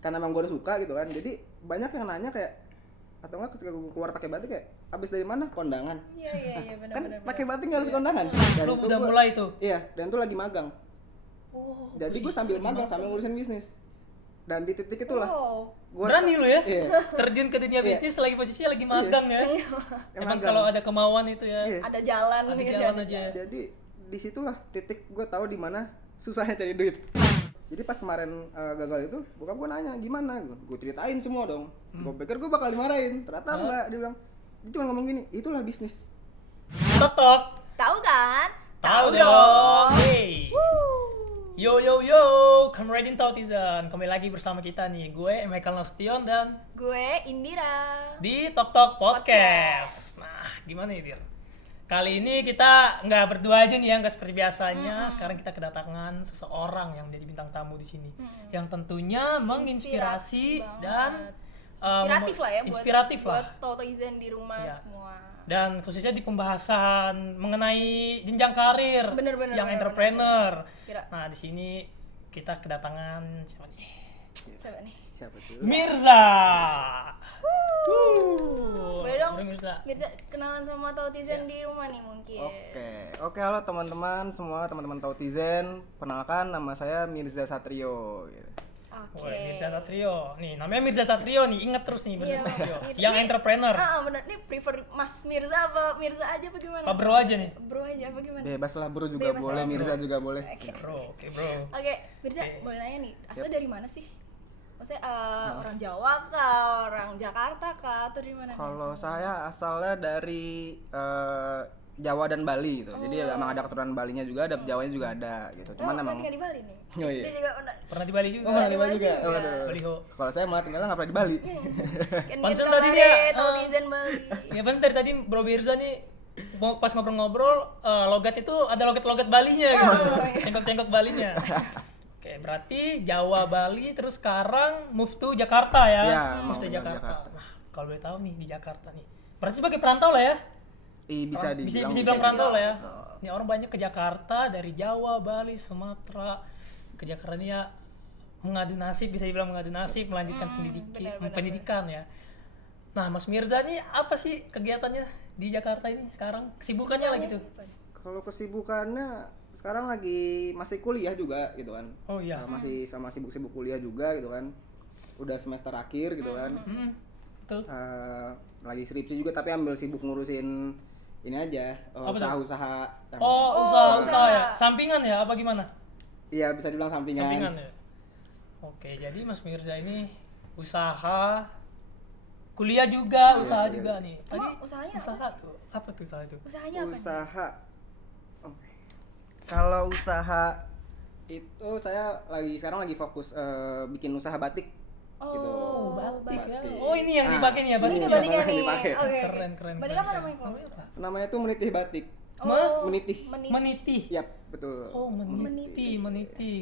karena emang gue udah suka gitu kan. Jadi banyak yang nanya kayak, atau enggak ketika gue keluar pakai batik kayak, abis dari mana? Kondangan. Iya benar. Kan pakai batik nggak harus kondangan. Dan Lu itu udah gua- mulai tuh. Iya, dan itu lagi magang. Oh. Jadi gue sambil magang sambil ngurusin bisnis. Dan di titik itulah Wow. gua Berani lu ya? Iya. Terjun ke dunia bisnis lagi posisinya lagi magang ya. Emang Magang. kalau ada kemauan itu ya. Iya. Ada jalan Ada nih. jalan aja. Jadi disitulah titik gue tahu di mana susahnya cari duit. Jadi pas kemarin gagal itu, bokap gue nanya gimana, gue ceritain semua dong. Gue pikir gue bakal dimarahin, ternyata enggak. Dia bilang, dia cuma ngomong gini, itulah bisnis. Tok tok. Tahu kan? Tahu dong. Hey. Yo, come ready Tautizen. Kembali lagi bersama kita nih, gue Michael Nasution dan Gue Indira. di Tok Tok Podcast. Nah, gimana nih, Dir? Kali ini kita nggak berdua aja nih ya, nggak seperti biasanya. Sekarang kita kedatangan seseorang yang jadi bintang tamu di sini, yang tentunya menginspirasi banget. dan Inspiratif lah ya inspiratif buat lah. Tautizen di rumah Iya. semua. Dan khususnya di pembahasan mengenai jenjang karir Bener, yang entrepreneur. Kira Nah, di sini kita kedatangan siapa nih? siapa nih? Siapa tuh? Mirza. Boleh dong? Boleh, Mirza. Mirza kenalan sama Tautizen di rumah nih mungkin. Oke, halo teman-teman semua, teman-teman Tautizen. Perkenalkan, nama saya Mirza Satrio. Gitu. Oke. Woi, Mirza Satrio. Nih, namanya Mirza Satrio nih. Ingat terus nih Mirza Iya, Satrio. Mirza. Yang Ini- entrepreneur. Bener. Ini prefer Mas Mirza apa Mirza aja apa gimana? Apa bro aja nih? Bro aja apa gimana? Bebas lah bro juga Bebas boleh, lah, Mirza juga boleh. Oke. Oke, bro. Oke, Mirza, Oke. boleh nanya nih, asalnya dari mana sih? Maksudnya orang Jawa kah, orang Jakarta kah, atau dari mana? nih Kalau asalnya? saya asalnya dari Jawa dan Bali gitu. Jadi emang ada keturunan Balinya juga, ada Jawanya juga ada gitu. Cuman Oh, emang tinggal di Bali nih. Oh, iya. Dia juga pernah. Pernah di Bali juga. Oh, pernah di Bali Bali juga. juga. Waduh. Baliho. Kalau saya malah tinggalnya nggak pernah di Bali. Kan Pantesan kita tadi kemarin dia, Tautizen Bali. Ya bener dari tadi Bro Mirza nih mau pas ngobrol-ngobrol logat itu ada logat-logat Balinya gitu. iya. Cengkok-cengkok Balinya. Oke, berarti Jawa, Bali, terus sekarang move to Jakarta ya? Iya, move mau to ke Jakarta. Jakarta. Nah, kalau boleh tahu nih di Jakarta nih. Berarti sebagai perantau lah ya? Bisa Bisa dibilang. dibilang perantau lah ya. gitu. Ini orang banyak ke Jakarta dari Jawa, Bali, Sumatera ke Jakarta ini ya mengadu nasib, bisa dibilang mengadu nasib, melanjutkan benar, pendidikan ya. Nah, Mas Mirza nih apa sih kegiatannya di Jakarta ini sekarang? Kesibukannya lagi tuh? Kalau kesibukannya sekarang masih kuliah juga gitu kan. Oh iya. Masih sama sibuk-sibuk kuliah juga gitu kan. Udah semester akhir gitu kan. Betul. Lagi skripsi juga tapi ambil sibuk ngurusin ini aja Apa tuh? usaha-usaha yang- Usaha ya? Sampingan ya? Apa gimana? Iya bisa dibilang sampingan. Sampingan ya? Oke, jadi Mas Mirza ini usaha, kuliah juga, Iya, usaha kuliah. juga nih. Tadi usahanya usaha tuh, apa tuh usaha itu? Usahanya apa nih? Usaha. Oke. Kalau usaha itu saya sekarang lagi fokus bikin usaha batik. gitu. Oh, batik ya. Batik. Oh, ini yang dipakai nih ya, Ini batik. Ini yang batiknya yang nih. dipakai. Oke. Keren. Batik apa namanya kalau? Namanya apa? Namanya tuh menitih batik. Menitih. Meniti. Yap, betul. Oh, meniti.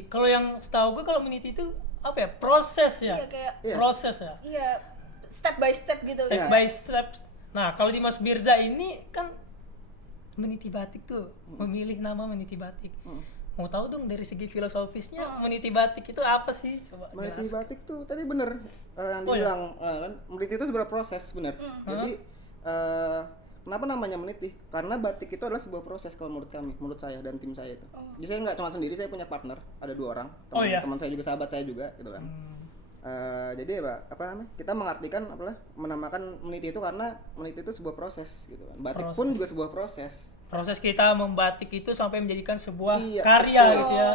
Kalau yang setahu gue kalau meniti itu apa ya? Proses ya. Iya kayak Iya. Proses ya. iya step by step gitu Step ya. by step. Nah, kalau di Mas Mirza ini kan meniti batik tuh, memilih nama meniti batik. Mau tahu dong dari segi filosofisnya meniti batik itu apa sih? Coba Meniti jelaskan. batik tuh tadi bener yang Oh, dibilang kan meniti itu sebuah proses bener. Jadi kenapa namanya meniti? Karena batik itu adalah sebuah proses kalau menurut saya dan tim saya itu. Jadi saya nggak cuma sendiri, saya punya partner, ada 2 orang. Oh, iya? Teman saya juga, sahabat saya juga gitu kan. Jadi apa namanya? Kita mengartikan menamakan meniti itu karena meniti itu sebuah proses gitu kan. Batik pun juga sebuah proses. Proses kita membatik itu sampai menjadikan sebuah Iya, karya betul. gitu ya.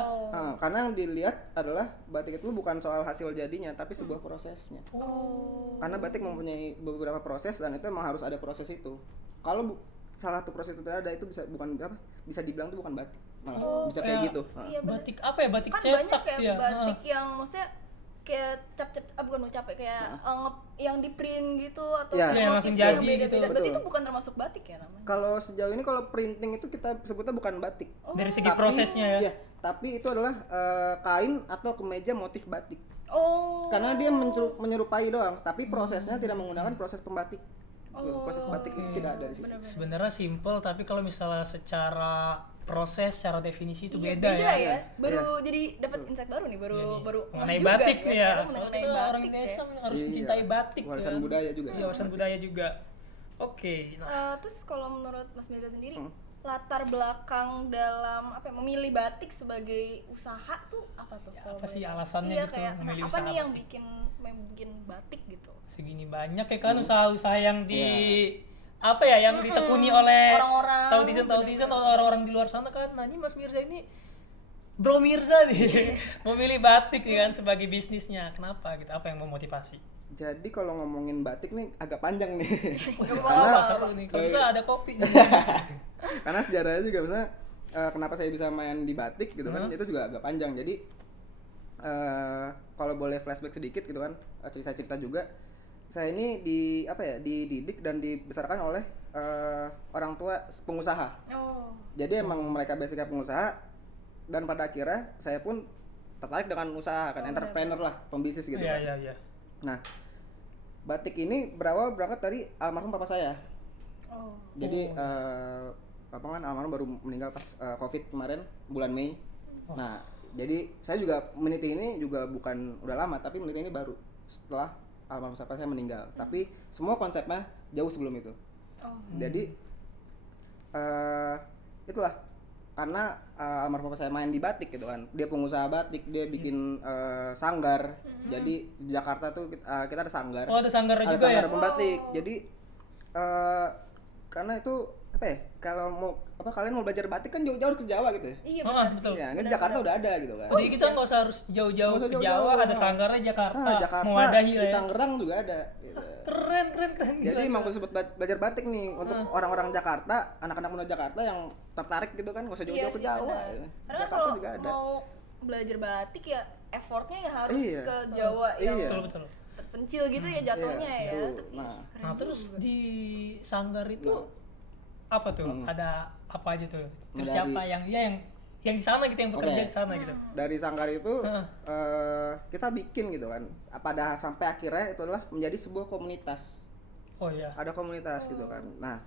Karena yang dilihat adalah batik itu bukan soal hasil jadinya, tapi sebuah prosesnya. Karena batik mempunyai beberapa proses dan itu emang harus ada proses itu. Kalau salah satu proses itu tidak ada, itu bisa dibilang itu bukan batik. Malah bisa kayak gitu. Iya, bener. Batik apa ya? Batik Kan cetak banyak kayak ya. batik yang maksudnya kayak bukan mau capek kayak yang di print gitu atau Iya. kayak Yang motif langsung yang jadi beda-beda. gitu. Berarti Betul. itu bukan termasuk batik ya namanya. Kalau sejauh ini kalau printing itu kita sebutnya bukan batik. Dari segi Tapi- prosesnya ya. Iya, tapi itu adalah kain atau kemeja motif batik. Oh. Karena dia menyerupai doang, tapi prosesnya tidak menggunakan proses pembatik. Proses batik itu tidak ada di situ. Sebenarnya simple, tapi kalau misalnya secara proses secara definisi itu Iya, beda ya. ya. Baru jadi dapat insight baru nih, baru Iya nih. baru Mengenai juga batik nih ya. ternyata Soalnya mengenai kita orang batik Indonesia ya. harus Iya. mencintai batik Warisan kan. budaya juga. Iya, warisan budaya juga. Oke. Nah, Terus kalau menurut Mas Mirza sendiri, Hmm. latar belakang dalam memilih batik sebagai usaha tuh apa tuh? kalau apa sih boleh tahu? alasannya Iya, gitu kayak memilih apa usaha nih yang batik? bikin batik gitu? Segini banyak ya kan usaha-usaha yang apa ya yang Mm-mm. ditekuni oleh Orang-orang, tautisan atau orang-orang di luar sana kan. Nah, ini Mas Mirza ini Bro Mirza nih memilih batik nih kan sebagai bisnisnya. Kenapa gitu? Apa yang memotivasi? Jadi kalau ngomongin batik nih agak panjang nih. Gak Karena apa-apa. Seru nih. Kalau bisa ada kopi. Karena sejarahnya juga misalnya kenapa saya bisa main di batik gitu kan, itu juga agak panjang. Jadi kalau boleh flashback sedikit gitu kan, cerita juga. Saya ini dididik dan dibesarkan oleh orang tua pengusaha. Oh. Jadi emang mereka basicnya pengusaha dan pada akhirnya saya pun tertarik dengan usaha kan, entrepreneur lah, pembisnis gitu kan. Iya. Nah, batik ini berangkat dari almarhum papa saya. Oh. Jadi papa kan almarhum baru meninggal pas Covid kemarin bulan Mei. Nah, jadi saya juga meniti ini juga bukan udah lama, tapi meniti ini baru setelah almarhum papa saya meninggal. Tapi semua konsepnya jauh sebelum itu. Oh. Jadi itulah karena almarhum papa saya main di batik gitu kan. Dia pengusaha batik, dia bikin sanggar. Jadi di Jakarta tuh kita ada sanggar. Oh, ada sanggar Ada juga ya. sanggar pembatik. Jadi karena itu apa ya? Kalau kalian mau belajar batik kan jauh-jauh ke Jawa gitu ya. Iya Ah, benar betul. sih. Ya, ini di Jakarta udah ada gitu kan. Jadi kita nggak usah harus jauh-jauh Nggak ke usah Jawa, jauh-jauh. ada sanggarnya Jakarta, Jakarta mewadahi lah di ya. Tangerang juga ada. Gitu. Keren. Jadi gila. emang khusus buat belajar batik nih untuk orang-orang Jakarta, anak-anak muda Jakarta yang tertarik gitu kan, nggak usah jauh-jauh ke sih, Jawa. benar. Ya. Karena kan Jakarta kalau juga ada. mau belajar batik ya effortnya ya harus Iya. ke Jawa yang Iya. Betul. terpencil gitu ya jatuhnya Iya, ya. betul. Tapi Nah. keren Nah, terus juga. di sanggar itu apa tuh? Ada apa aja tuh? Terus Dari- siapa yang di sana gitu, yang bekerja Oke. di sana gitu. Dari sanggar itu Heeh. kita bikin gitu kan. Pada sampai akhirnya itu adalah menjadi sebuah komunitas. Oh iya. Ada komunitas gitu kan. Nah,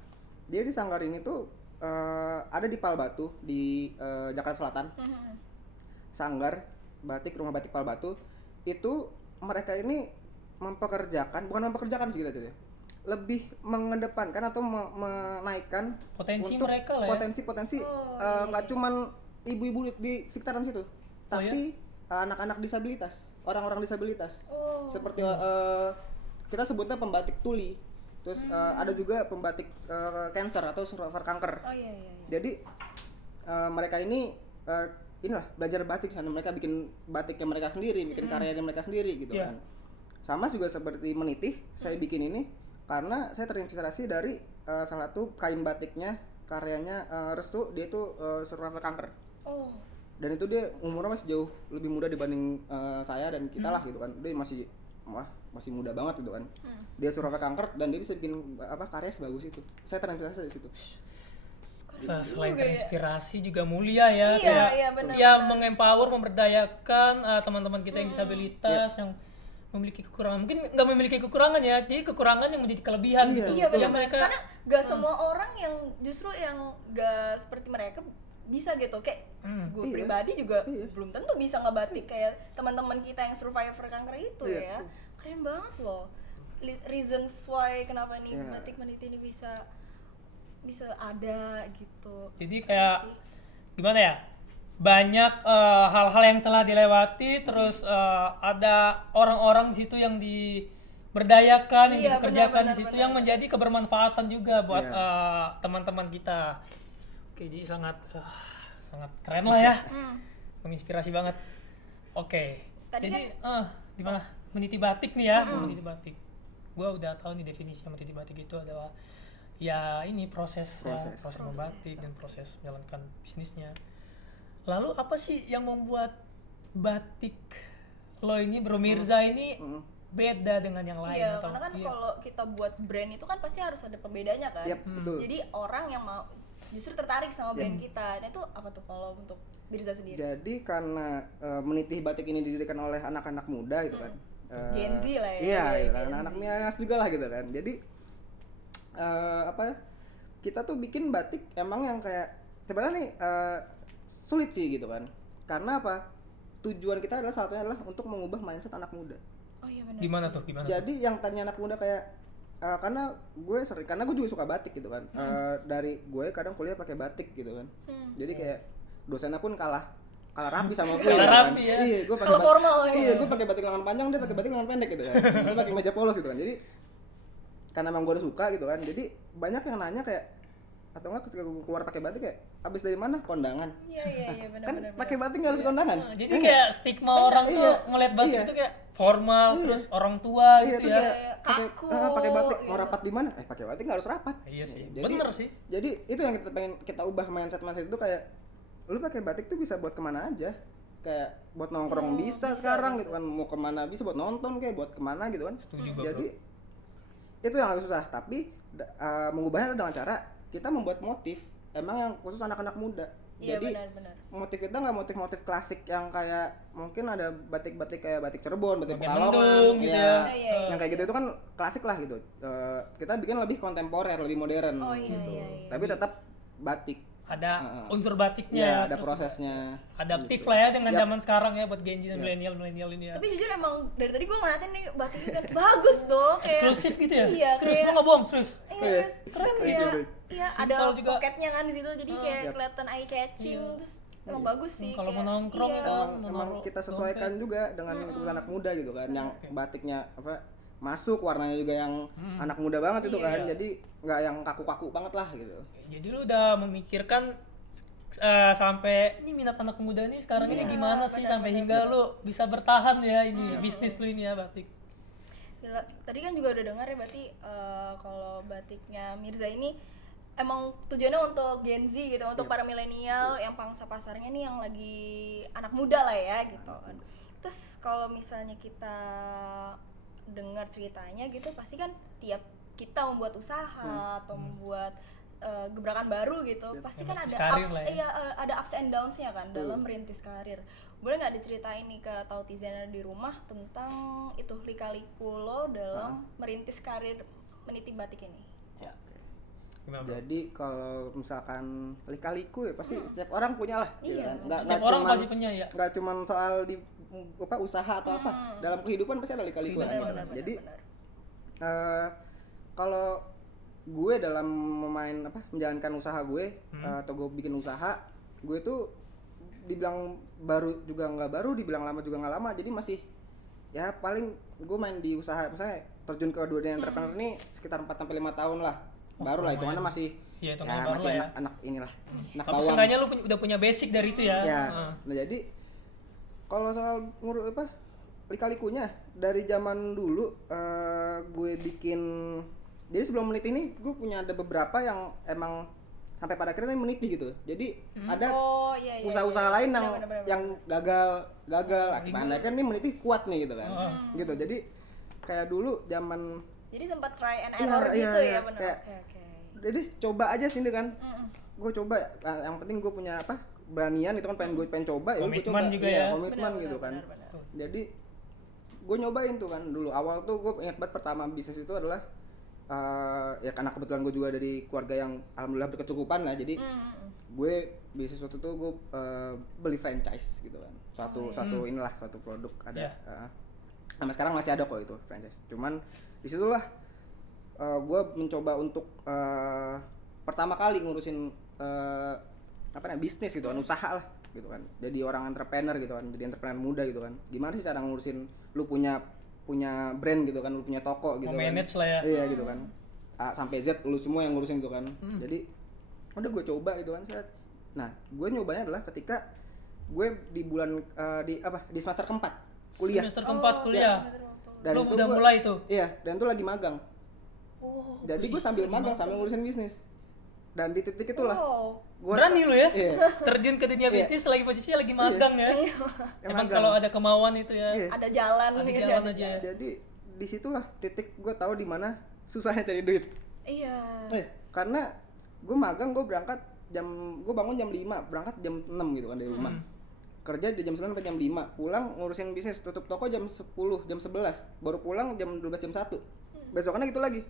dia di sanggar ini tuh ada di Palbatu di Jakarta Selatan. Sanggar batik, rumah batik Palbatu itu mereka ini bukan mempekerjakan sih gitu ya. Lebih mengedepankan atau menaikkan Potensi untuk mereka lah ya. potensi Oh, nggak cuman ibu-ibu di sekitaran situ, tapi anak-anak disabilitas, orang-orang disabilitas. Oh. Seperti kita sebutnya pembatik tuli. Terus ada juga pembatik cancer atau survivor kanker. Oh iya. Jadi mereka ini inilah belajar batik sana, mereka bikin batiknya mereka sendiri, bikin karyanya mereka sendiri gitu Iya. kan. Sama juga seperti menitih, saya bikin ini karena saya terinspirasi dari salah satu kain batiknya karyanya Restu, dia itu survivor kanker. Oh. Dan itu dia umurnya masih jauh lebih muda dibanding saya dan kita lah gitu kan. Dia masih muda banget gitu kan. Dia survivor kanker dan dia bisa bikin karya sebagus itu. Saya terinspirasi dari situ. Selain terinspirasi juga mulia ya. Iya, kayak iya, benar, ya benar. memempower, memberdayakan teman-teman kita yang disabilitas yang memiliki kekurangan. Mungkin nggak memiliki kekurangan ya, jadi kekurangan yang menjadi kelebihan Iya, gitu. Iya benar. Yang mereka Karena gak semua orang yang justru yang gak seperti mereka bisa gitu. Kayak gue Iya. pribadi juga Iya. belum tentu bisa ngebatik kayak teman-teman kita yang survivor kanker itu Iya. ya. Keren banget loh. Reasons why kenapa nih Iya. batik meniti ini bisa ada gitu. jadi kayak Sih. gimana ya? Banyak hal-hal yang telah dilewati, terus ada orang-orang di situ yang diberdayakan, yang Iya, dipekerjakan benar, di situ, benar. yang menjadi kebermanfaatan juga buat Iya. teman-teman kita. Oke, jadi sangat keren lah ya, Hmm. menginspirasi banget. Oke, Tadi jadi gimana? Meniti batik nih ya, meniti batik. Gua udah tahu nih definisi meniti batik itu adalah ya ini proses membatik dan proses menjalankan bisnisnya. Lalu apa sih yang membuat batik lo ini Bro Mirza ini beda dengan yang lain? Iya, atau karena kan kalau kita buat brand itu kan pasti harus ada pembedanya kan. Yap, betul. Jadi orang yang mau justru tertarik sama brand kita. Nah itu apa tuh kalau untuk Mirza sendiri? Jadi karena menitih batik ini didirikan oleh anak-anak muda gitu kan. Gen Z lah ya. Iya, Gen kan Z. anak milenial juga lah gitu kan. Jadi kita tuh bikin batik emang yang kayak sebenarnya nih sulit sih gitu kan. Karena apa? Tujuan kita adalah salah satunya adalah untuk mengubah mindset anak muda. Oh iya benar. Gimana tuh? Jadi yang tadinya anak muda kayak karena gue juga suka batik gitu kan. Dari gue kadang kuliah pakai batik gitu kan. Jadi kayak dosennya pun kalah rapi sama gue. Kalah gitu kan. rapi ya. Iya, gue pakai Kalau formal ya. Iya, gue pakai batik lengan panjang, dia pakai batik lengan pendek gitu kan. Dia pakai meja polos gitu kan. Jadi karena emang gue udah suka gitu kan. Jadi banyak yang nanya kayak atau enggak ketika gue keluar pakai batik kayak abis dari mana? Kondangan. Iya benar Kan benar. pakai batik nggak harus kondangan. Nah, jadi kayak stigma orang tuh Iya. ngeliat batik Iya. itu kayak formal, Iya. terus orang tua Iya, gitu terus ya. kayak Kaku, pakai batik mau gitu. rapat di mana? Pakai batik nggak harus rapat. Iya sih. Jadi- Bener sih. Jadi itu yang kita pengen kita ubah mindset itu kayak lu pakai batik tuh bisa buat kemana aja. Kayak buat nongkrong bisa sekarang gitu kan, mau kemana bisa, buat nonton kayak buat kemana gitu kan. Setuju gue, Jadi itu yang agak susah, tapi mengubahnya dengan cara kita membuat motif emang yang khusus anak-anak muda. Iya Jadi benar. motif kita nggak motif-motif klasik yang kayak mungkin ada batik-batik kayak batik Cirebon, batik Batik Pekalongan, Mendung gitu ya. Iya. yang kayak gitu itu kan klasik lah gitu. Kita bikin lebih kontemporer, lebih modern Oh iya gitu. iya. Tapi tetap batik. Ada unsur batiknya. Iya, ada terus prosesnya. adaptif gitu. lah ya dengan Yap. zaman sekarang ya buat Gen Z dan milenial ini ya. Tapi jujur emang dari tadi gue ngeliatin nih batiknya kan bagus dong kayak Eksklusif gitu ya? Iya, Serius, kayak gua nggak bohong, serius. Iya, Keren iya, gitu. iya Simple ada juga. pocketnya kan di situ jadi kayak Yap. kelihatan eye catching terus emang bagus sih. Kalau mau kayak- nongkrong iya. itu Emang naruh kita sesuaikan dompet. juga dengan kebutuhan anak muda gitu kan, yang batiknya apa masuk warnanya juga yang anak muda banget itu kan, Iya. jadi nggak yang kaku-kaku banget lah gitu. Jadi lu udah memikirkan sampai ini minat anak muda nih sekarang ini gimana sih sampai hingga lu bisa bertahan ya ini bisnis lu ini ya batik. Gila, tadi kan juga udah dengar ya berarti kalau batiknya Mirza ini emang tujuannya untuk Gen Z gitu, untuk para milenial yang pangsa pasarnya nih yang lagi anak muda lah ya gitu kan. Terus kalau misalnya kita dengar ceritanya gitu pasti kan tiap kita membuat usaha atau membuat gebrakan baru gitu pasti kan Merintis ada karir ups, lah ya. iya, ada ups and downs-nya kan dalam merintis karir. Boleh nggak diceritain nih ke Tautizen di rumah tentang itu lika-liku lo dalam merintis karir meniti batik ini? Ya. Gimana, bro? Jadi kalau misalkan lika-liku ya pasti setiap orang punya lah gitu Iya. kan. Setiap orang pasti punya ya. Nggak cuman soal di apa usaha atau apa, dalam kehidupan pasti ada lika-liku. Benar. Jadi kalau gue dalam menjalankan usaha gue atau gue bikin usaha, gue tuh dibilang baru juga nggak baru, dibilang lama juga nggak lama, jadi masih ya paling gue main di usaha misalnya terjun ke dunia entrepreneur ini sekitar 4-5 tahun lah, baru lah hitungannya masih Iya, hitungannya baru masih lah ya. anak inilah, anak Tapi bawang. seenggaknya lu udah punya basic dari itu ya. Ya, nah jadi kalau soal lika-likunya dari zaman dulu gue bikin, jadi sebelum meniti ini gue punya ada beberapa yang emang sampai pada akhirnya meniti gitu. Jadi ada Iya, usaha-usaha lain Benar. yang gagal akibatnya kan ini meniti kuat nih gitu kan. Gitu. Jadi kayak dulu zaman Jadi sempat try and Iya, error iya, gitu iya. ya benar. Kayak- Oke. jadi coba aja sini kan. Gue coba, yang penting gue punya apa beranian itu kan, pengen coba ya gue Komitmen coba. juga Iya, ya. komitmen gitu kan. Benar. Jadi gue nyobain tuh kan dulu awal tuh, gue ingat banget pertama bisnis itu adalah ya karena kebetulan gue juga dari keluarga yang alhamdulillah berkecukupan lah, jadi gue bisnis waktu itu gue beli franchise gitu kan, suatu inilah suatu produk ada. Sampai sekarang masih ada kok itu franchise, cuman disitulah gue mencoba untuk pertama kali ngurusin bisnis gitu kan, usaha lah gitu kan, jadi orang entrepreneur gitu kan, jadi entrepreneur muda gitu kan, gimana sih cara ngurusin lu punya brand gitu kan, lu punya toko gitu kan, manage lah ya. iya gitu kan, A sampai Z lu semua yang ngurusin gitu kan. Jadi udah gue coba gitu kan set. Nah gue nyobanya adalah ketika gue di bulan di semester keempat kuliah. Semester keempat kuliah. Dan Lu itu udah gua- mulai tuh. Iya, dan itu lagi magang. Oh. Jadi gue sambil magang sambil ngurusin bisnis. Dan di titik itulah Wow. gua Berani lu ya. Iya. Terjun ke dunia bisnis lagi posisinya lagi magang ya. Emang magang. kalau ada kemauan itu ya. Iya. Ada jalan Ada gitu. jalan aja ya. Jadi disitulah titik gue tahu di mana susahnya cari duit. Iya. Karena gue magang, gue berangkat gue bangun jam 5, berangkat jam 6 gitu kan dari rumah. Kerja di jam 9 sampai jam 5, pulang ngurusin bisnis, tutup toko jam 10, jam 11, baru pulang jam 12, jam 1. Besokannya gitu lagi.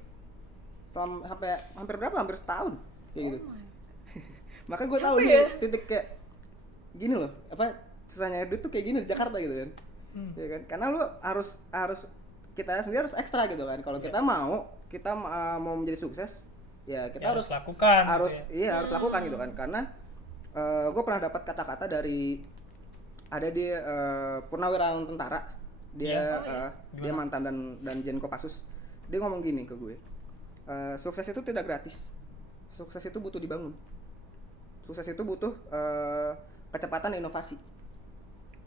Sampai hampir berapa? Hampir setahun kayak gitu. Makanya gue tahu Capek nih ya? titik kayak gini loh, apa susahnya duit tuh kayak gini di Jakarta gitu kan. Ya kan? Karena lu harus kita sendiri harus ekstra gitu kan. Kalau kita mau menjadi sukses, ya kita Ya, harus lakukan harus gitu iya harus lakukan gitu kan. Karena gue pernah dapat kata-kata dari ada di purnawirawan tentara, dia dia mantan dan Jen Kopassus. Dia ngomong gini ke gue, sukses itu tidak gratis, sukses itu butuh dibangun, sukses itu butuh kecepatan dan inovasi.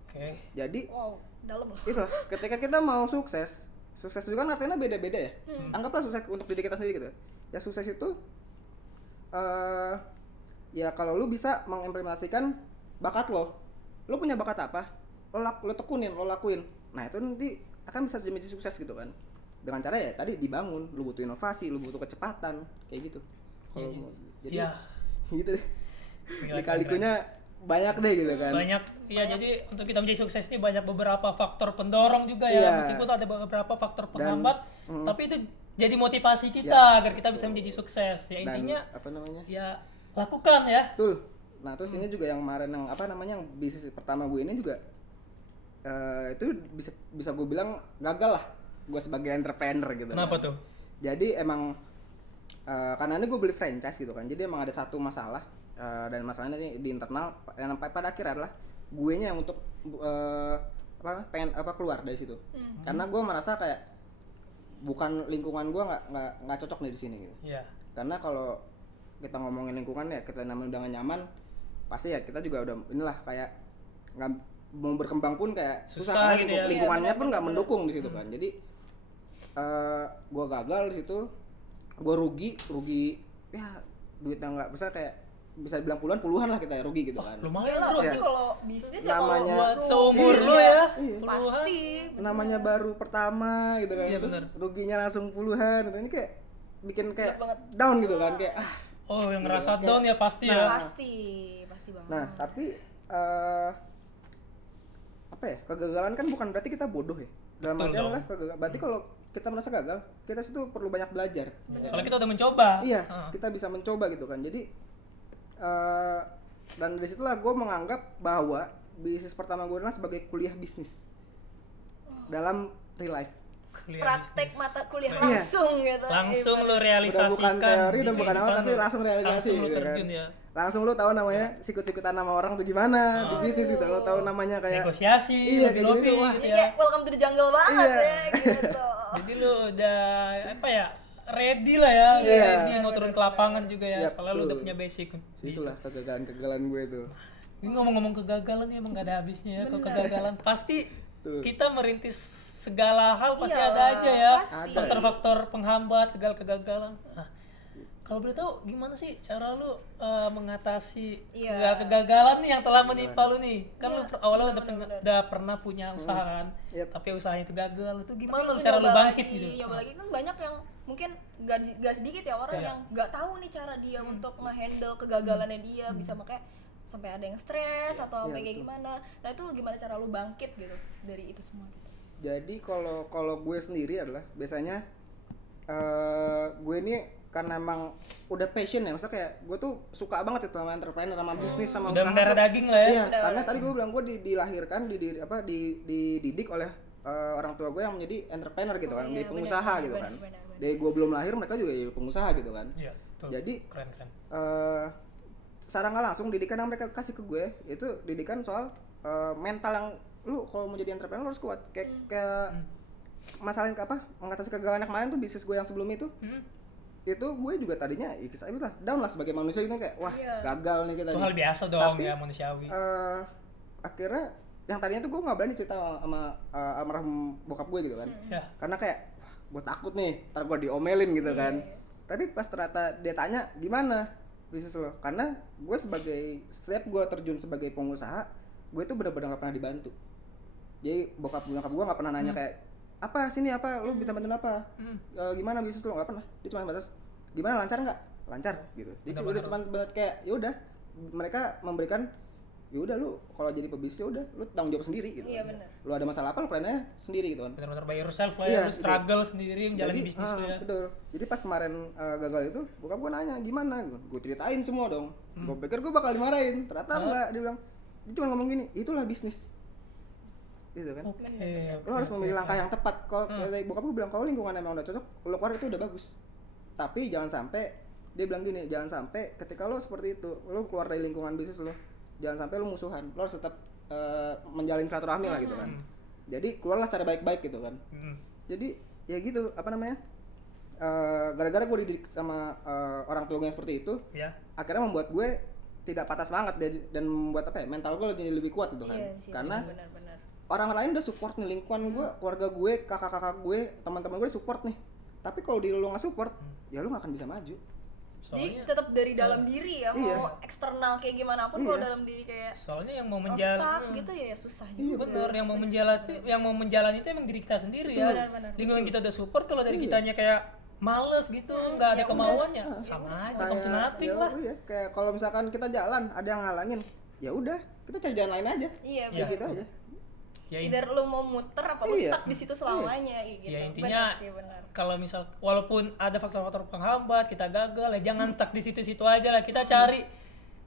Oke. Jadi Wow, dalam loh. itulah ketika kita mau sukses juga kan artinya beda-beda ya. Anggaplah sukses untuk diri kita sendiri gitu ya. Sukses itu ya kalau lu bisa mengimplementasikan bakat lo punya bakat apa, lo tekunin, lo lakuin, nah itu nanti akan bisa menjadi sukses gitu kan, dengan cara ya tadi dibangun. Lu butuh inovasi, lu butuh kecepatan kayak gitu. Kalau jadi Iya. gitu deh. Gila, Lika-likunya banyak deh gitu kan. Banyak, iya. Jadi untuk kita menjadi sukses ini banyak beberapa faktor pendorong juga ya. Iya. Meskipun ada beberapa faktor Dan, penghambat, tapi itu jadi motivasi kita agar kita bisa menjadi sukses. Ya Dan, intinya apa namanya, ya lakukan ya. betul. Nah terus ini juga yang kemarin yang apa namanya yang bisnis pertama gue ini juga itu bisa gue bilang gagal lah gue sebagai entrepreneur gitu. Kenapa kan. tuh? Jadi emang karena ini gue beli franchise gitu kan, jadi emang ada satu masalah dan masalahnya ini di internal yang pada akhir adalah gue nya yang untuk pengen keluar dari situ. Karena gue merasa kayak bukan lingkungan gue nggak cocok nih di sini gitu. Iya. Karena kalau kita ngomongin lingkungan ya kita namanya udah gak nyaman, pasti ya kita juga udah inilah kayak nggak mau berkembang pun kayak susah, Susah karena gitu ya. lingkungannya Iya, pun nggak benar-benar. mendukung di situ kan. Jadi gue gagal di situ, gue rugi ya, duitnya nggak bisa kayak bisa bilang puluhan lah kita ya rugi gitu kan. Lumayan Iyalah, bro. pasti Iya. kalau bisnis ya Namanya- Buat kalau seumur rugi lu ya. Iya. Puluhan. pasti Namanya baru pertama gitu kan, Iya, terus bener. ruginya langsung puluhan gitu. Ini kayak bikin kayak Berat banget. down gitu kan, kayak Oh, yang ngerasa Kayak- down ya pasti Nah, ya. pasti banget. nah tapi apa ya, kegagalan kan bukan berarti kita bodoh ya. Dalam Betul artian dong. lah berarti kalau kita merasa gagal, kita situ perlu banyak belajar. Soalnya kita udah mencoba. Iya, Ah. kita bisa mencoba gitu kan. Jadi dan dari situlah gue menganggap bahwa bisnis pertama gue adalah sebagai kuliah bisnis dalam real life. Kuliah Praktek bisnis. mata kuliah Iya. langsung gitu. Langsung Ibarat. lu realisasikan. Udah bukan teori, di udah bukan apa, kehidupan tapi lu. langsung realisasi Langsung lu gitu kan. terjun ya. Langsung lu tahu namanya sikut-sikutan sama orang tuh gimana di bisnis gitu. Lu tahu namanya kayak Negosiasi, Iya, lobby-lobby gitu-gitu, wah. gitu Jadi ya. kayak welcome to the jungle banget Iya. ya gitu. Jadi lu udah apa ya? Ready lah ya, Iya. ready mau turun ke lapangan juga ya. Iya, Soalnya lu udah betul. punya basic. itulah kegagalan gue tuh. Ini ngomong-ngomong kegagalan nih emang gak ada habisnya ya. Kalau kegagalan pasti Tuh. kita merintis segala hal pasti Iyalah, ada aja ya. pasti. Faktor-faktor penghambat, kegagalan. Nah, kalau boleh tahu gimana sih cara lu mengatasi Iya. kegagalan nih yang telah menimpa lu nih? Kan lu Iya, awalnya benar-benar. udah pernah punya usaha kan, Yep. tapi usahanya itu gagal. Itu Tapi gimana lu itu cara lu nyoba bangkit lagi, gitu? nyoba lagi kan banyak yang mungkin gak sedikit ya orang Iya. yang gak tahu nih cara dia untuk nge-handle kegagalannya dia, bisa makanya sampai ada yang stres atau sampai kayak betul. gimana. Nah itu lu gimana cara lu bangkit gitu dari itu semua gitu. Jadi kalau gue sendiri adalah biasanya gue ini karena emang udah passion ya, maksudnya kayak gue tuh suka banget itu sama entrepreneur, sama bisnis, sama Udah usaha mendarah tuh. daging lah ya. Iya, Udah. karena tadi gue bilang gue dilahirkan, dididik oleh orang tua gue yang menjadi entrepreneur gitu kan, Oh, menjadi iya, pengusaha benar, gitu benar, kan. benar, benar. Dari gue belum lahir mereka juga jadi pengusaha gitu kan. Iya, betul. Jadi keren. secara nggak langsung didikan yang mereka kasih ke gue itu didikan soal mental yang lu kalau mau jadi entrepreneur harus kuat. Kayak masalahin ke apa, mengatasi kegagalan kemarin tuh bisnis gue yang sebelum itu gue juga tadinya lah down lah sebagai manusia gitu kayak wah Iya. gagal nih kita Itu nih. hal biasa dong Tapi, ya manusiawi. Akhirnya yang tadinya tuh gue nggak berani cerita sama almarhum bokap gue gitu kan, Ya. karena kayak wah gue takut nih ntar gue diomelin gitu kan. Iya. Tapi pas ternyata dia tanya gimana bisnis lo, karena gue sebagai setiap gue terjun sebagai pengusaha gue tuh benar-benar nggak pernah dibantu. Jadi bokap gue nggak pernah nanya kayak apa sini apa lu bisa bantuin apa, gimana bisnis lo, nggak pernah. Dia cuma batas gimana lancar nggak, lancar gitu. Jadi Udah udah bener. cuma kayak ya udah mereka memberikan ya udah lu kalau jadi pebisnis ya udah lu tanggung jawab sendiri gitu. Iya, kan. benar. Lu ada masalah apa lu plannya sendiri gitu kan. Benar-benar by yourself lah ya, Iya, lu struggle sendiri menjalani Jadi, bisnis lu ya. Betul. Jadi pas kemarin gagal itu, bokap gue nanya gimana, gue ceritain semua dong. Gue pikir gue bakal dimarahin, ternyata enggak. Dia bilang, dia cuma ngomong gini, itulah bisnis. Gitu kan. Oke. Lo harus memilih langkah yang tepat. Kalau bokap gue bilang kalau lingkungan emang udah cocok, lo keluar itu udah bagus. Tapi jangan sampai, dia bilang gini, jangan sampai ketika lo seperti itu, lo keluar dari lingkungan bisnis lo, jangan sampai lo musuhan. Lo harus tetap menjalin silaturahmi lah gitu kan. Jadi keluarlah cara baik-baik gitu kan. Jadi ya gitu, apa namanya? Gara-gara gue dididik sama orang tua gue yang seperti itu, Ya. akhirnya membuat gue tidak patah semangat dan membuat apa ya, mental gue lebih kuat gitu kan. Iya sih, Karena benar-benar. orang lain udah support nih, lingkungan gue, keluarga gue, kakak-kakak gue, teman-teman gue support nih. Tapi kalau diri lo nggak support, ya lo nggak akan bisa maju. Jadi tetap dari dalam diri ya, Iya. mau eksternal kayak gimana pun, Iya. kalau dalam diri kayak soalnya yang mau stuck menjalani gitu ya susah Iya, juga. bener, yang mau menjalani itu emang diri kita sendiri ya. Benar-benar. Lingkungan kita udah support, kalau dari Iya. kitanya kayak males gitu, nggak ada ya kemauannya, udah. sama aja, Kayak, come to nothing lah. iya, kayak kalau misalkan kita jalan, ada yang ngalangin, ya udah, kita cari jalan lain aja. Iya, Iya. Gitu aja. Ya, either lu mau muter apa lu Iya. stuck di situ selamanya gitu. Ya, intinya, benar sih, benar. kalau misal walaupun ada faktor-faktor penghambat, kita gagal, ya jangan stuck di situ-situ aja lah. Kita cari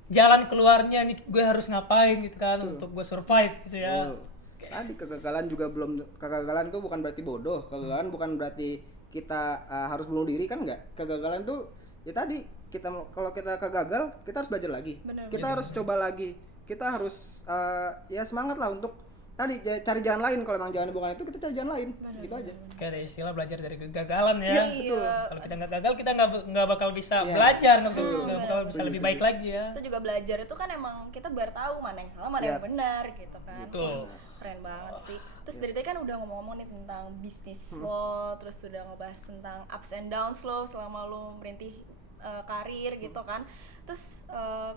jalan keluarnya nih, gue harus ngapain gitu kan untuk gue survive gitu ya. Tuh. Tadi kegagalan juga belum, kegagalan tuh bukan berarti bodoh, kegagalan bukan berarti kita harus bunuh diri kan enggak. Kegagalan tuh ya tadi kita kalau kita kegagal, kita harus belajar lagi. Benar. Kita harus coba lagi. Kita harus ya semangat lah untuk tadi cari jalan lain. Kalau emang jalan bukan itu, kita cari jalan lain. Gitu aja. Kayak ada istilah belajar dari kegagalan ya. Iya. Kalau kita nggak gagal, kita nggak bakal bisa Iya. belajar, nggak bakal benar. bisa lebih baik lagi ya. Itu juga belajar itu kan emang kita biar tahu mana yang salah, mana Iya. yang benar gitu kan. Betul. Keren banget sih. Terus dari tadi kan udah ngomong-ngomong nih tentang bisnis lo, terus udah ngebahas tentang ups and downs lo selama lo merintih karir gitu kan. Terus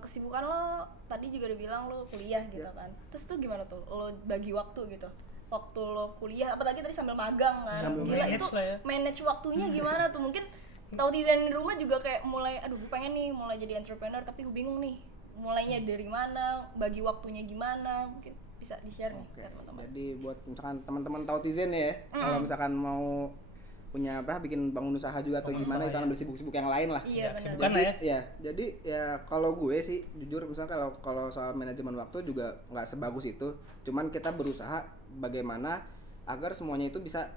kesibukan lo tadi juga udah bilang lo kuliah gitu kan. Terus tuh gimana tuh lo bagi waktu gitu? Waktu lo kuliah, apalagi tadi sambil magang kan. Sambil Gila manage itu lah ya. manage waktunya gimana tuh? Mungkin tahu desain di rumah juga kayak mulai, aduh gue pengen nih mulai jadi entrepreneur tapi gue bingung nih mulainya dari mana, bagi waktunya gimana, mungkin bisa di-share nih ke teman-teman. Jadi buat misalkan teman-teman Tautizen ya, kalau misalkan mau punya apa, bikin bangun usaha juga atau Bangun gimana, usaha, jangan bersibuk-sibuk yang lain lah. Iya, benar. Kesibukan lah ya. Ya, jadi ya kalau gue sih jujur misalnya kalau soal manajemen waktu juga nggak sebagus itu. Cuman kita berusaha bagaimana agar semuanya itu bisa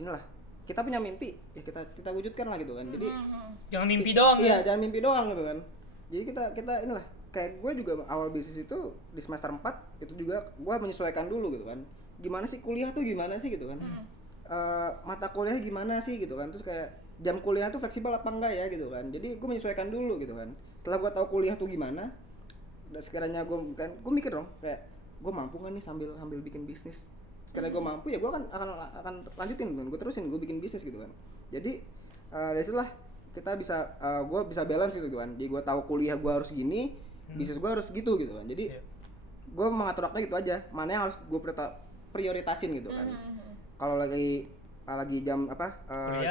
inilah, kita punya mimpi ya kita wujudkan lah gitu kan. Jadi Jangan mimpi doang iya, ya. jangan mimpi doang gitu kan. Jadi kita inilah, kayak gue juga awal bisnis itu di semester 4 itu juga gue menyesuaikan dulu gitu kan. Gimana sih kuliah tuh gimana sih gitu kan. Mata kuliah gimana sih gitu kan. Terus kayak jam kuliah tuh fleksibel apa enggak ya gitu kan. Jadi gue menyesuaikan dulu gitu kan. Setelah gue tahu kuliah tuh gimana, dan sekiranya gue mikir dong kayak gue mampu nggak nih sambil bikin bisnis. Sekiranya gue mampu ya gue akan lanjutin kan. Gue terusin, gue bikin bisnis gitu kan. Jadi dari situlah kita bisa gue bisa balance gitu kan. Jadi gue tahu kuliah gue harus gini, bisnis gue harus gitu gitu kan. Jadi gue mengatur waktu gitu aja, mana yang harus gue prioritasin gitu kan. Kalau lagi jam apa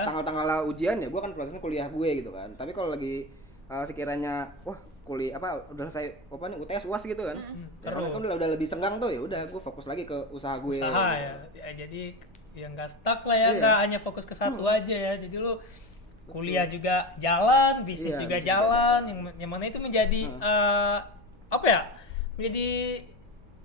tanggal-tanggal ujian ya gue kan prosesnya kuliah gue gitu kan. Tapi kalau lagi sekiranya wah kuliah apa udah selesai apa nih UTS UAS gitu kan, karena kan udah lebih senggang tuh, ya udah gue fokus lagi ke usaha gue. Usaha gitu. ya, jadi ya nggak stuck lah ya, Iya. nggak hanya fokus ke satu aja ya. Jadi lu kuliah juga jalan, bisnis Iya, juga bisnis juga jalan, yang mana itu menjadi apa ya, menjadi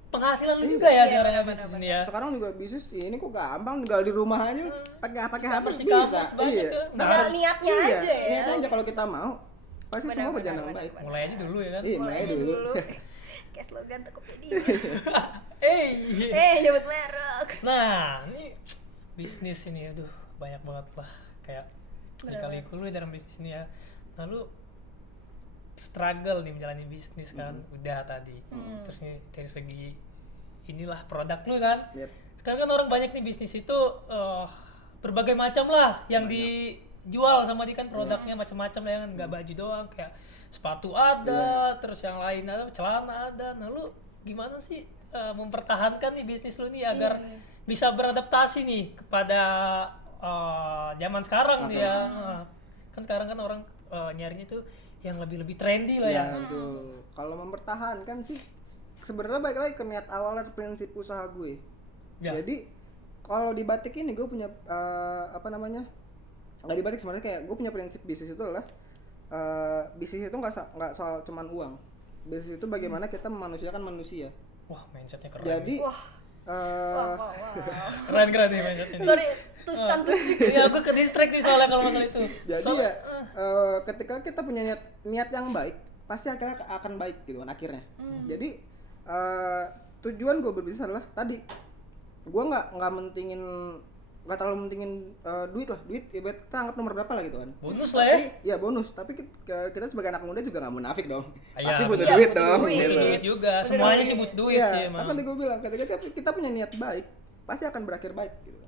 penghasilan lu juga ya sekarang ya bisnis ini ya. Sekarang juga bisnis ini kok gampang, tinggal di rumah aja pakai HP Masih bisa. kampus banyak Iya. tuh. Nggak Tinggal harus- niatnya Iya, aja ya. niat aja kalau kita mau pasti semua berjalan dengan baik. mulai aja dulu ya kan. Iya, Mulai mulai aja dulu. dulu. Kayak slogan Tokopedia. Nyebut merek. Nah, ini bisnis ini aduh banyak banget lah, kayak kali lu dalam bisnis ini ya. Nah, lu struggle nih menjalani bisnis kan, udah tadi. Terus nih dari segi inilah produk lu kan. Yep. Sekarang kan orang banyak nih bisnis itu berbagai macam lah yang dijual sama dia kan, produknya macam-macam ya kan, nggak baju doang, kayak sepatu ada, terus yang lain ada, celana ada. Nah, lu gimana sih mempertahankan nih bisnis lu nih agar bisa beradaptasi nih kepada zaman sekarang nih ya. Kan sekarang kan orang nyarinya tuh yang lebih trendy lah ya. Tuh. Kalau mempertahankan sih sebenarnya balik lagi ke niat awal dan prinsip usaha gue. Ya. Jadi kalau di batik ini gue punya nggak di batik sebenarnya, kayak gue punya prinsip bisnis itu adalah bisnis itu nggak soal cuman uang. Bisnis itu bagaimana kita memanusiakan manusia. Wah, mindsetnya keren. Jadi Wah. Wow. keren nih mindsetnya. Sorry, tus Iya, gue ke distract nih soalnya kalau masalah itu. Jadi ketika kita punya niat yang baik, pasti akhirnya akan baik gitu kan akhirnya. Jadi tujuan gue berbisnis adalah tadi, gue nggak terlalu mentingin duit ibarat kita anggap nomor berapa lah gitu kan. Bonus lah ya. Iya bonus, tapi kita sebagai anak muda juga nggak munafik dong. Iya, Pasti butuh iya, duit butuh dong. duit. gitu. Butuh duit juga. Butuh Semuanya duit. sih butuh duit Iya, sih emang. apa tadi gue bilang, ketika kita punya niat baik, pasti akan berakhir baik gitu.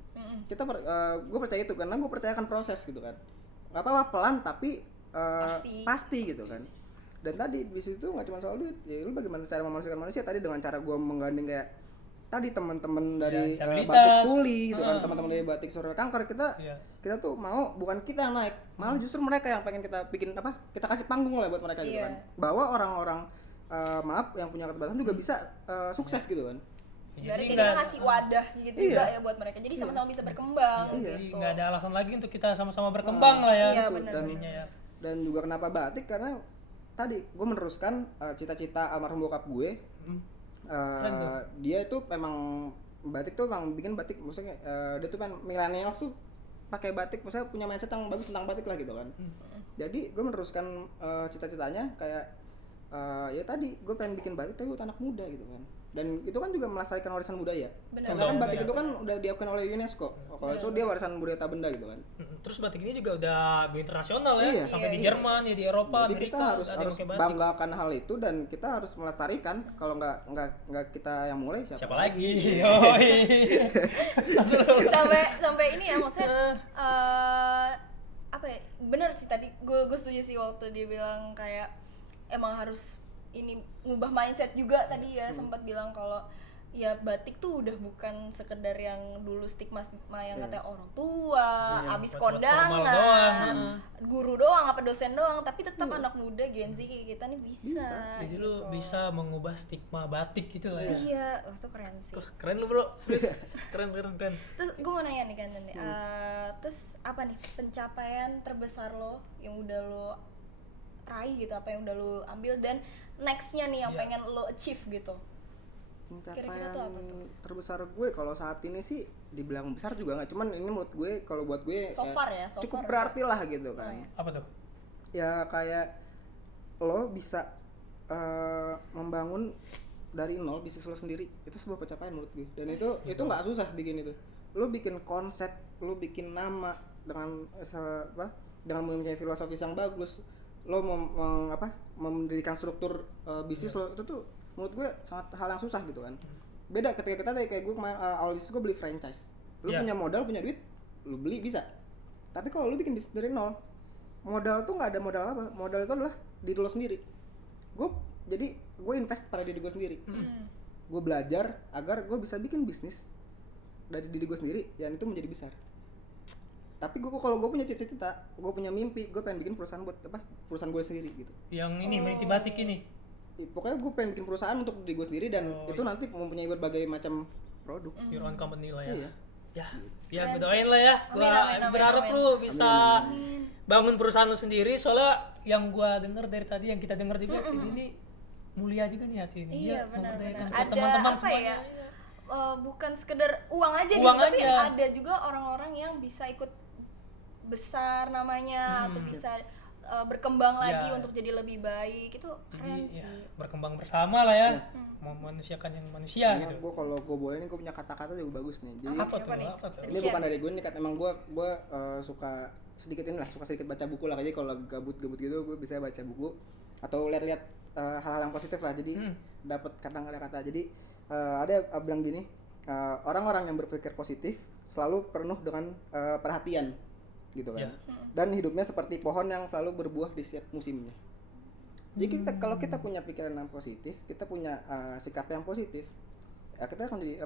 Gue percaya itu karena gue percayakan proses gitu kan. Gak apa-apa pelan tapi pasti gitu kan. Dan tadi bisnis itu nggak cuma soal duit, ya lu bagaimana cara memanusiakan manusia tadi dengan cara gue menggandeng kayak tadi teman-teman dari disabilitas. batik tuli gitu kan, teman-teman dari batik surga kanker, Iya. kita tuh mau bukan kita yang naik, malah justru mereka yang pengen kita bikin kita kasih panggung lah buat mereka gitu Iya. kan, bahwa orang-orang yang punya keterbatasan juga bisa sukses gitu kan. Berarti Jadi kita nggak- ngasih wadah gitu Iya. juga ya buat mereka. Jadi sama-sama bisa berkembang Iya. Jadi gitu. nggak ada alasan lagi untuk kita sama-sama berkembang lah ya. Iya, Gitu. benar. Intinya ya. Dan juga kenapa batik, karena tadi gue meneruskan cita-cita almarhum bokap gue. Keren tuh. Dia itu memang batik tuh emang bikin batik, maksudnya dia tuh kan millennials tuh pakai batik, maksudnya punya mindset yang bagus tentang batik lah gitu kan. Jadi gue meneruskan cita-citanya kayak ya tadi gue pengen bikin batik tapi buat anak muda gitu kan. Dan itu kan juga melestarikan warisan budaya. Benar. Karena kan Benar, batik benar. itu kan udah diakui oleh UNESCO. Kalau itu dia warisan budaya tak benda gitu kan. Terus batik ini juga udah go internasional ya, Iya. sampai di Iya, Jerman ya, di Eropa, Jadi Amerika kita harus ada yang pakai batik. banggakan hal itu dan kita harus melestarikan. Kalau nggak kita yang mulai siapa Siapa lagi? Yoi. sampai ini ya maksudnya apa ya, bener sih tadi gue setuju sih waktu dia bilang kayak emang harus ini ngubah mindset juga tadi ya, sempat bilang kalau ya batik tuh udah bukan sekedar yang dulu stigma yang katanya orang tua, Iya, abis buat formal kondangan, doang. guru doang apa dosen doang, tapi tetap anak muda Gen Z kayak kita nih bisa. Jadi gitu. lu bisa mengubah stigma batik gitu lah ya. Iya, wah itu keren sih. Wah, keren lu bro, serius. keren. Terus gue mau nanya nih kan, terus apa nih pencapaian terbesar lo yang udah lo raih gitu, apa yang udah lo ambil dan nextnya nih yang Iya. pengen lo achieve gitu? Kira-kira pencapaian tuh apa tuh? terbesar gue kalau saat ini sih dibilang besar juga nggak, cuman ini menurut gue kalau buat gue So far ya, so cukup far. berarti lah gitu kan. Oh, iya. Apa tuh? Ya kayak lo bisa membangun dari nol bisnis lo sendiri, itu sebuah pencapaian menurut gue. Dan itu nggak susah bikin itu. Lo bikin konsep, lo bikin nama dengan dengan mempunyai filosofis yang bagus, lo mendirikan struktur bisnis lo, itu tuh menurut gue sangat hal yang susah gitu kan. Beda ketika kita kayak gue kemarin awal bisnis gue beli franchise, lo Iya. punya modal, punya duit, lo beli bisa. Tapi kalau lo bikin bisnis dari nol, modal tuh nggak ada modal apa, modal itu adalah diri lo sendiri. Gue invest pada diri gue sendiri. Gue belajar agar gue bisa bikin bisnis dari diri gue sendiri dan itu menjadi besar. Tapi kalau gue punya cita-cita, gue punya mimpi, gue pengen bikin perusahaan perusahaan gue sendiri gitu. Yang ini meniti batik ini. Pokoknya gue pengen bikin perusahaan untuk diri gue sendiri dan itu nanti mempunyai berbagai macam produk. Your own company lah ya. Iya. Ya gue doain lah ya. Gua Amin, berharap amin. lu bisa bangun perusahaan lu sendiri. Soalnya yang gua denger dari tadi, yang kita denger juga, ini mulia juga nih hati ini. Iya, Dia benar-benar. memberdayakan Ada teman-teman apa semuanya. ya? Bukan sekedar uang aja Uang gitu, tapi aja. ada juga orang-orang yang bisa ikut besar namanya atau bisa berkembang lagi Iya. untuk jadi lebih baik. Itu keren Jadi sih. ya, berkembang bersama lah ya. Memanusiakan yang manusia Karena gitu. gue kalau gue boleh nih, gue punya kata-kata juga bagus nih. Jadi Apa Apa nih? tuh? ini bukan dari gue nih, emang gue suka sedikit baca buku lah. Jadi kalau gabut-gabut gitu gue bisa baca buku atau lihat-lihat hal-hal yang positif lah. Jadi dapat kata-kata. Jadi ada bilang gini, orang-orang yang berpikir positif selalu penuh dengan perhatian gitu kan. Ya. Dan hidupnya seperti pohon yang selalu berbuah di setiap musimnya. Jadi kalau kita punya pikiran yang positif, kita punya sikap yang positif, ya kita akan jadi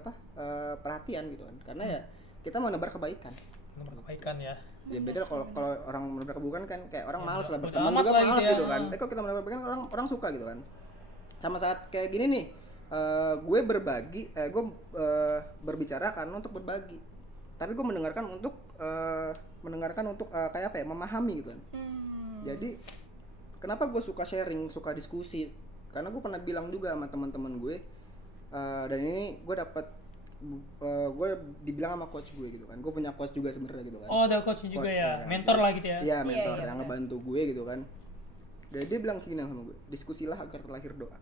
perhatian gitu kan. Karena ya kita mau nebar kebaikan. Nomor kebaikan ya. Ya beda kalau orang menebar keburukan kan kayak orang malas lah, bodo berteman amat juga lah malas gitu ya. gitu kan. Tapi kalau kita menebar kebaikan orang suka gitu kan. Sama saat kayak gini nih, gue berbagi, gue berbicara karena untuk berbagi. Tapi gue mendengarkan untuk kayak apa ya, memahami gitu kan. Jadi kenapa gue suka sharing, suka diskusi? Karena gue pernah bilang juga sama teman-teman gue, dan ini gue gue dibilang sama coach gue gitu kan. Gue punya coach juga sebenarnya gitu kan. Oh, ada coach juga ya, mentor lah gitu ya. Iya, mentor Iya, yang benar. ngebantu gue gitu kan. Dan dia bilang gini sama gue, diskusilah agar terlahir doa.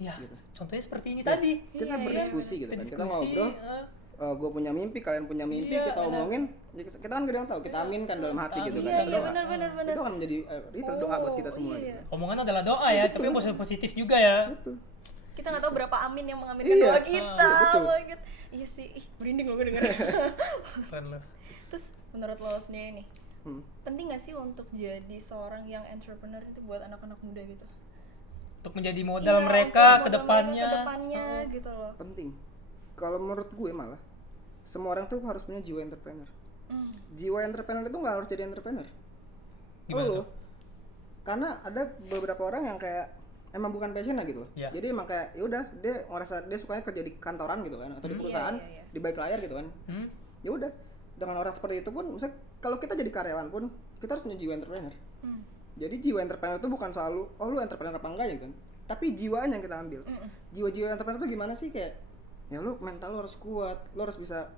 Ya, Gitu. contohnya seperti ini Ya, tadi. kita Iya, berdiskusi gitu kan, kita ngobrol. eh, Gue punya mimpi, kalian punya mimpi, Iya, kita benar. omongin. Ya, kita kan gak ada yang tahu, kita aminkan dalam hati Kita gitu amin. kan. Iya, kita iya doa. benar. Itu akan menjadi itu doa buat kita semua. Iya. Gitu. omongan adalah doa ya, tapi positif juga ya. Betul. Kita nggak tahu berapa amin yang mengaminkan Iya. doa kita. Betul. Oh my God. Iya sih, ih, merinding loh gue denger. Keren loh. Terus menurut lo sendiri nih, Hmm. penting nggak sih untuk jadi seorang yang entrepreneur itu buat anak-anak muda gitu? Untuk menjadi modal Iya, mereka untuk ke modal depannya. mereka ke depannya gitu loh. Penting. Kalau menurut gue malah, semua orang tuh harus punya jiwa entrepreneur. Jiwa entrepreneur itu nggak harus jadi entrepreneur. Gimana Lo, tuh? karena ada beberapa orang yang kayak emang bukan passionnya gitu loh. Iya. Jadi emang kayak ya udah dia ngerasa dia sukanya kerja di kantoran gitu kan, atau di perusahaan, Iya. di balik layar gitu kan. Hmm? Ya udah, dengan orang seperti itu pun, misalnya kalau kita jadi karyawan pun kita harus punya jiwa entrepreneur. Jadi jiwa entrepreneur itu bukan soal lu entrepreneur apa enggak ya kan, tapi jiwanya yang kita ambil. Jiwa-jiwa entrepreneur itu gimana sih, kayak ya lu mental lu harus kuat, lu harus bisa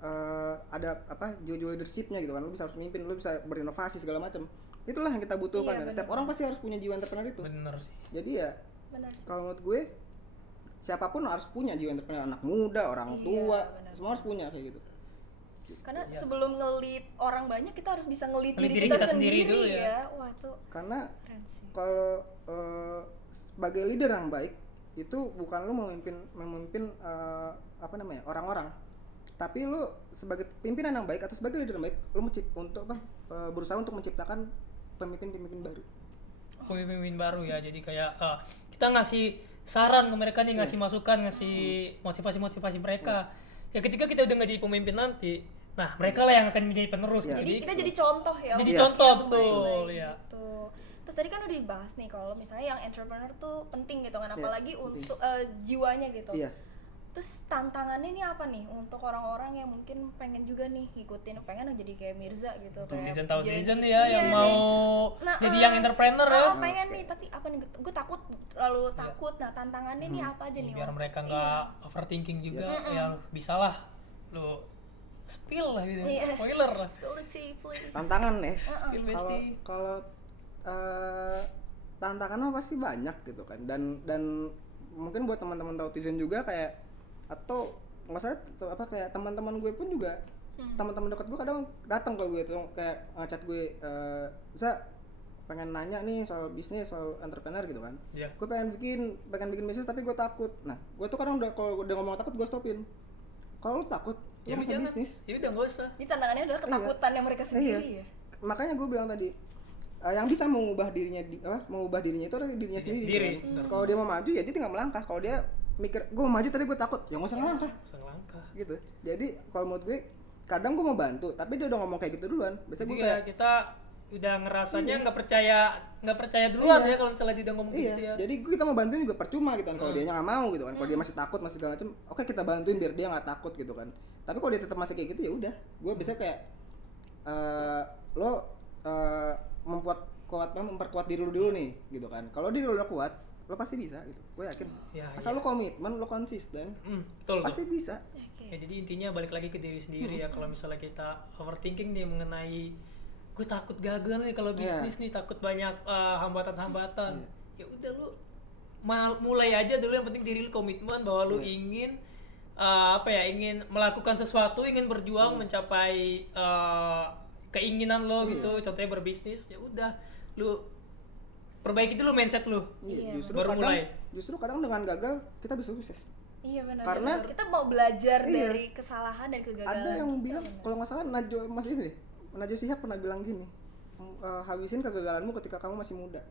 ada apa jiwa-jiwa leadershipnya gitu kan, lu bisa harus memimpin, lu bisa berinovasi segala macam. Itulah yang kita butuhkan. Iya, Dan setiap benar. orang pasti harus punya jiwa entrepreneur itu. Bener sih. Jadi ya Benar. kalau menurut gue siapapun harus punya jiwa entrepreneur, anak muda, orang Iya, tua, benar. semua harus punya kayak gitu. Karena Iya. sebelum nge-lead orang banyak, kita harus bisa nge-lead Nge-lead diri kita sendiri dulu ya. ya. Wah, itu Karena keren sih. kalau sebagai leader yang baik itu bukan lu memimpin apa namanya, orang-orang, tapi lu sebagai pimpinan yang baik atau sebagai leader yang baik lu berusaha untuk menciptakan pemimpin-pemimpin baru. Pemimpin baru ya, jadi kayak kita ngasih saran ke mereka nih, ngasih masukan, ngasih motivasi mereka. Ya ketika kita udah nggak jadi pemimpin nanti, nah mereka lah yang akan menjadi penerus. Iya. Jadi kita jadi contoh ya. Jadi untuk contoh, yang betul, baik-baik ya. gitu. Terus tadi kan udah dibahas nih kalau misalnya yang entrepreneur tuh penting gitu kan, Iya, apalagi penting. untuk jiwanya gitu. Iya. Terus tantangannya ini apa nih untuk orang-orang yang mungkin pengen juga nih ngikutin, pengen jadi kayak Mirza gitu, kayak Netizen tahu jadi- netizen ya, yang iya mau nih. Nah, jadi yang entrepreneur ya. pengen nih, tapi apa nih, gue takut, terlalu takut. Nah, tantangannya nih apa aja nih? Biar Om? mereka nggak overthinking juga, ya bisa lah lu spill lah gitu, Iya. spoiler lah. Spill the tea, please. Tantangan nih. Spill Kalau besti. kalau tantangannya pasti banyak gitu kan, dan mungkin buat teman-teman Tautizen juga kayak, atau nggak salah apa kayak teman-teman gue pun juga, teman-teman dekat gue kadang datang ke gue tuh kayak ngechat gue, bisa pengen nanya nih soal bisnis, soal entrepreneur gitu kan. Iya. Gue pengen bikin bisnis tapi gue takut. Nah, gue tuh kadang kalau udah ngomong takut gue stopin. Kalau lu takut, Ya lu udah masih jangan. bisnis. Ya udah nggak usah. Jadi tantangannya adalah ketakutan yang mereka sendiri Iya. ya. Makanya gue bilang tadi, yang bisa mengubah dirinya itu adalah dirinya sendiri. sendiri. Kan? Kalau dia mau maju ya dia tinggal melangkah. Kalau dia mikir gue mau maju tapi gue takut, ya nggak usah melangkah Usah langkah. gitu. Jadi kalau menurut gue kadang gue mau bantu tapi dia udah ngomong kayak gitu duluan. Biasanya Jadi gue ya kayak kita udah ngerasanya nggak percaya duluan Iya. ya kalau misalnya dia udah ngomong iya. gitu ya. Jadi kita mau bantuin juga percuma gitu kan. Kalau dia nggak mau gitu kan. Kalau dia masih takut masih segala macem, oke kita bantuin biar dia nggak takut gitu kan. Tapi kalau dia tetap masih kayak gitu ya udah. Gue biasanya kayak lo memperkuat diri lu dulu nih gitu kan. Kalau diri lu udah kuat, lo pasti bisa gitu. Gue yakin. Ya, Asal lo komitmen, lo konsisten, betul. pasti bisa. Oke. Ya, jadi intinya balik lagi ke diri sendiri ya. Kalau misalnya kita overthinking nih mengenai gue takut gagal nih kalau bisnis nih, takut banyak hambatan-hambatan. Ya udah lu mulai aja dulu, yang penting diri lu komitmen bahwa lu ingin ingin melakukan sesuatu, ingin berjuang mencapai keinginan lo gitu. Contohnya berbisnis, ya udah lu perbaiki dulu mindset lu. Iya, baru mulai. Justru kadang dengan gagal kita bisa sukses. Iya benar. Karena- benar. kita mau belajar Iya. dari kesalahan dan kegagalan. Ada yang kita, bilang, benar. kalau nggak salah Najwa Shihab pernah bilang gini, habisin kegagalanmu ketika kamu masih muda.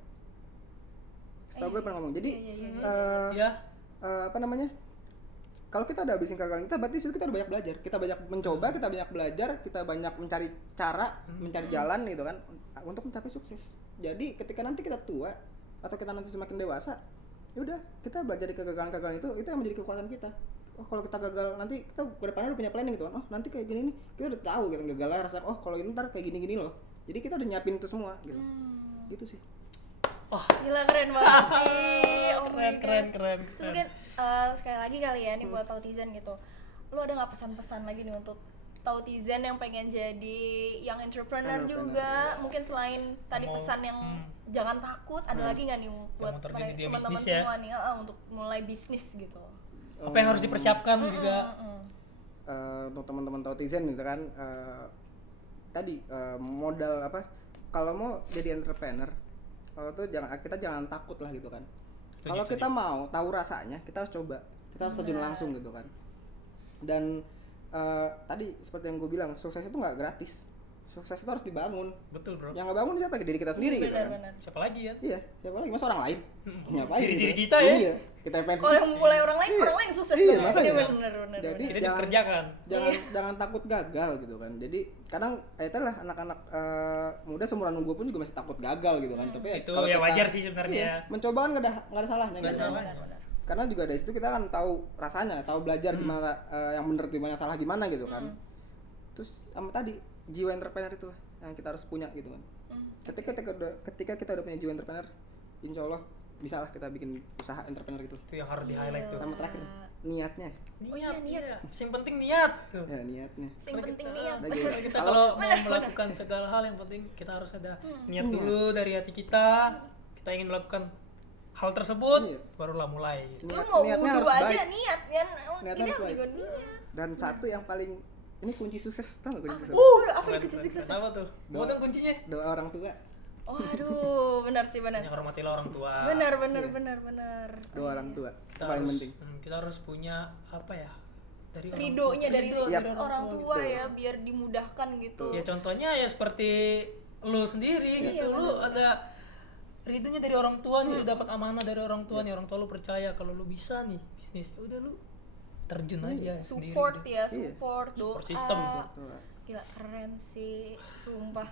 Setahu gue pernah ngomong. Jadi Ya, apa namanya? Kalau kita udah habisin kegagalan kita, berarti situ kita udah banyak belajar. Kita banyak mencoba, kita banyak belajar, kita banyak mencari cara, mencari jalan gitu kan untuk mencapai sukses. Jadi ketika nanti kita tua atau kita nanti semakin dewasa, ya udah kita belajar dari kegagalan-kegagalan itu yang menjadi kekuatan kita. Oh kalau kita gagal nanti kita ke depannya udah punya planning gitu kan. Oh nanti kayak gini nih kita udah tahu gitu gagalnya rasa. Oh kalau ini ntar kayak gini-gini loh. Jadi kita udah nyiapin itu semua gitu. Gitu sih. Gila keren banget sih. Oh my keren. God. Itu mungkin sekali lagi kali ya nih buat Tautizen gitu. Lu ada nggak pesan-pesan lagi nih untuk Tautizen yang pengen jadi yang entrepreneur juga? Mungkin selain tadi pesan yang jangan takut, ada lagi nggak nih buat mau terjun di dunia teman-teman bisnis ya? semua nih untuk mulai bisnis gitu? Apa yang harus dipersiapkan juga? Untuk teman-teman Tautizen gitu kan, tadi modal apa? Kalau mau jadi entrepreneur, kalau tuh kita jangan takut lah gitu kan. Kalau kita mau tahu rasanya, kita harus coba, kita harus terjun langsung gitu kan. Dan tadi seperti yang gue bilang, sukses itu nggak gratis. Sukses itu harus dibangun. Betul bro. Yang ngebangun siapa? Diri kita sendiri gitu kan. Benar-benar. Siapa lagi ya? Iya, siapa lagi? Masa orang lain? Ngapain? Diri gitu? kita ya? Iya, kita yang pengen Kalau yang sukses. mulai orang lain sukses Iya, banget. makanya. Benar. Jadi Kita dikerjakan. jangan takut gagal gitu kan. Jadi kadang itulah anak-anak muda seumuran gue pun juga masih takut gagal gitu kan. Tapi Itu kalau ya kita- wajar sih sebenarnya. iya, mencoba kan nggak ada salahnya Nggak gitu. ada salahnya. Karena juga dari situ kita kan tahu rasanya, tahu belajar gimana yang benar gimana salah gimana gitu kan. Terus sama tadi jiwa entrepreneur itulah yang kita harus punya gitu kan. Ketika kita udah punya jiwa entrepreneur, insya Allah bisa lah kita bikin usaha entrepreneur gitu. Itu yang harus di highlight tuh. Sama terakhir niatnya. Oh iya, niat. Yang penting niat tuh. Ya niatnya. Yang penting niat. Kita kalau mau melakukan segala hal yang penting kita harus ada niat dulu dari hati kita. Kita ingin melakukan hal tersebut, Iya. barulah mulai. Lu mau Niatnya wudhu harus aja baik. niat kan? Niatnya Ini harus baik. juga niat. Dan satu yang paling ini kunci sukses, tau gak kunci sukses? Apa Keren, kunci keren. sukses? Apa tuh? Mau dong kuncinya? Doa orang tua. Oh aduh, benar sih benar. Hanya hormatilah orang tua. Benar. Doa orang tua. Kita Itu paling harus, penting. kita harus punya apa ya? Dari orang Ridonya tua. dari Ridho Yap. orang tua Betul. ya biar dimudahkan gitu. Ya contohnya ya seperti lu sendiri gitu. Lu ada ridhonya dari orang tua nih, lu dapat amanah dari orang tua nih. Orang tua lu percaya kalau lu bisa nih bisnis. Ya udah lu terjun aja sendiri. Support gitu. ya, support, doa. Support system. Doa. Gila keren sih, sumpah.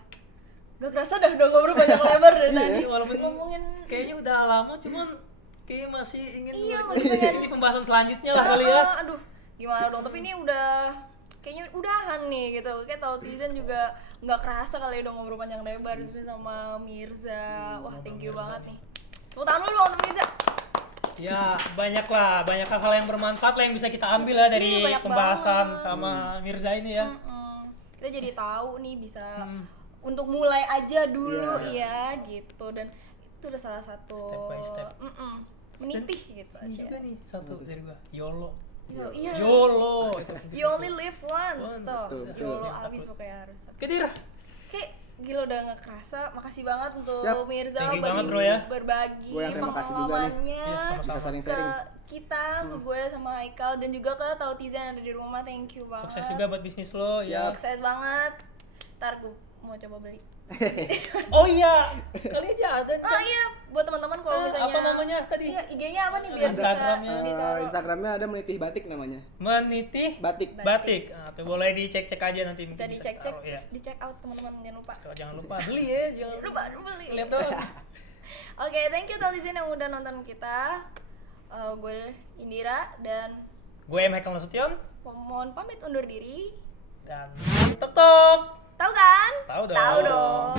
Gak kerasa dah udah ngobrol banyak lebar dari Iya, tadi. walaupun ngomongin kayaknya udah lama, cuman kayak masih ingin Iya, lagi. masih pengen. Ini pembahasan selanjutnya lah kali ya. Aduh, gimana dong? Tapi ini udah kayaknya udahan nih gitu. Kayak Tautizen juga nggak kerasa kali udah ngobrol panjang lebar sih sama Mirza. Wah, thank you banget nih. Tepuk tangan dulu dong untuk Mirza. Ya banyak lah, banyak hal-hal yang bermanfaat lah yang bisa kita ambil lah dari Banyak pembahasan banget. sama Mirza ini ya. Kita jadi tahu nih bisa untuk mulai aja dulu Iya. ya gitu, dan itu udah salah satu Step by step. menitih gitu Ini aja. juga nih satu dari gua, YOLO. Iya. YOLO itu. You only live once Once. tuh. Betul, YOLO betul. abis pokoknya harus. Oke Dir, Kayak gila udah nggak kerasa. Makasih banget untuk Siap. Mirza Thank you banget, bro, ya. berbagi Gua yang terima kasih juga nih. pengalamannya Iya, sama-sama. Bisa ke sharing-sharing. kita, ke gue sama Haikal, dan juga ke Tautizen yang ada di rumah. Thank you banget. sukses juga buat bisnis lo ya. Sukses banget. Ntar gue mau coba beli. Oh iya, kali aja ada. Oh iya, buat teman-teman kalau misalnya Apa namanya tadi? Iya, IG-nya apa nih biar Instagramnya. bisa ditaruh. Instagramnya ada menitih batik namanya. Menitih Batik. batik. Nah, tuh boleh dicek-cek aja nanti. Bisa mungkin dicek-cek, taruh, ya. terus di check out teman-teman, jangan lupa. Jangan lupa beli ya, jangan Lupa beli. lihat doang. Oke, thank you Tautizen yang udah nonton kita. Gue Indira dan Gue Michael Nasution mohon pamit undur diri. dan tok tok. Tahu kan? Tahu dong. Tahu dong.